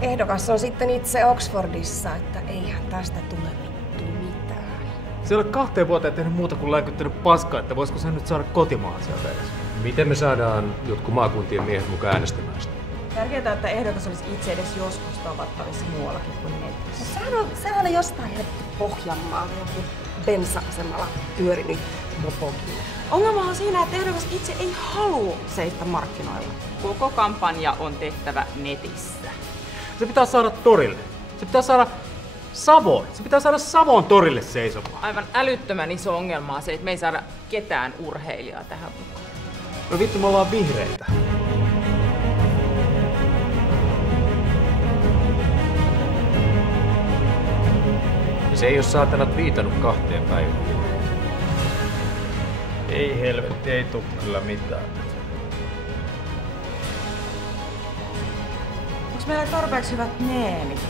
Ehdokas on sitten itse Oxfordissa, että eihän tästä tule vittu mitään. Se ei ole 2 vuoteen tehnyt muuta kuin länkyttänyt paskaa, että voisiko se nyt saada kotimaan sieltä edes. Miten me saadaan jotkut maakuntien miehet mukaan äänestämään sitä? Tärkeää, että ehdokas olisi itse edes joskus tavattavissa muuallakin kuin netissä. Sehän on jostain helvetti Pohjanmaalta joku bensa-asemalla pyörinyt mopokin. Ongelma on siinä, että ehdokas itse ei halua seistä markkinoilla. Koko kampanja on tehtävä netissä. Se pitää saada torille. Se pitää saada Savoon. Se pitää saada Savon torille seisomaan. Aivan älyttömän iso ongelma on se, että me ei saada ketään urheilijaa tähän mukaan. No vittu, me ollaan vihreitä. Ja se ei ole saatanat viitannut 2 päivään. Ei helvetti, ei tuu kyllä mitään. Onks meillä tarpeeksi hyvät meemit?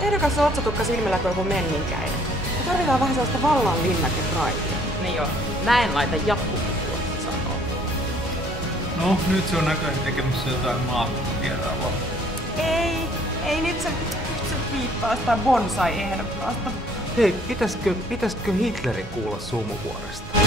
Ehdokas on otsatukka silmillä kuin joku menninkäinen. Me tarvitaan vähän sellaista vallan linnakeraitia. Niin joo, mä en laita jatkukukua, sanoo. No, nyt se on näköjään tekemässä jotain maakuntavierailua. Ei nyt se viittaa sitä bonsai-ehdokkaasta. Hei, pitäisikö Hitleri kuulla Sumuvuoresta?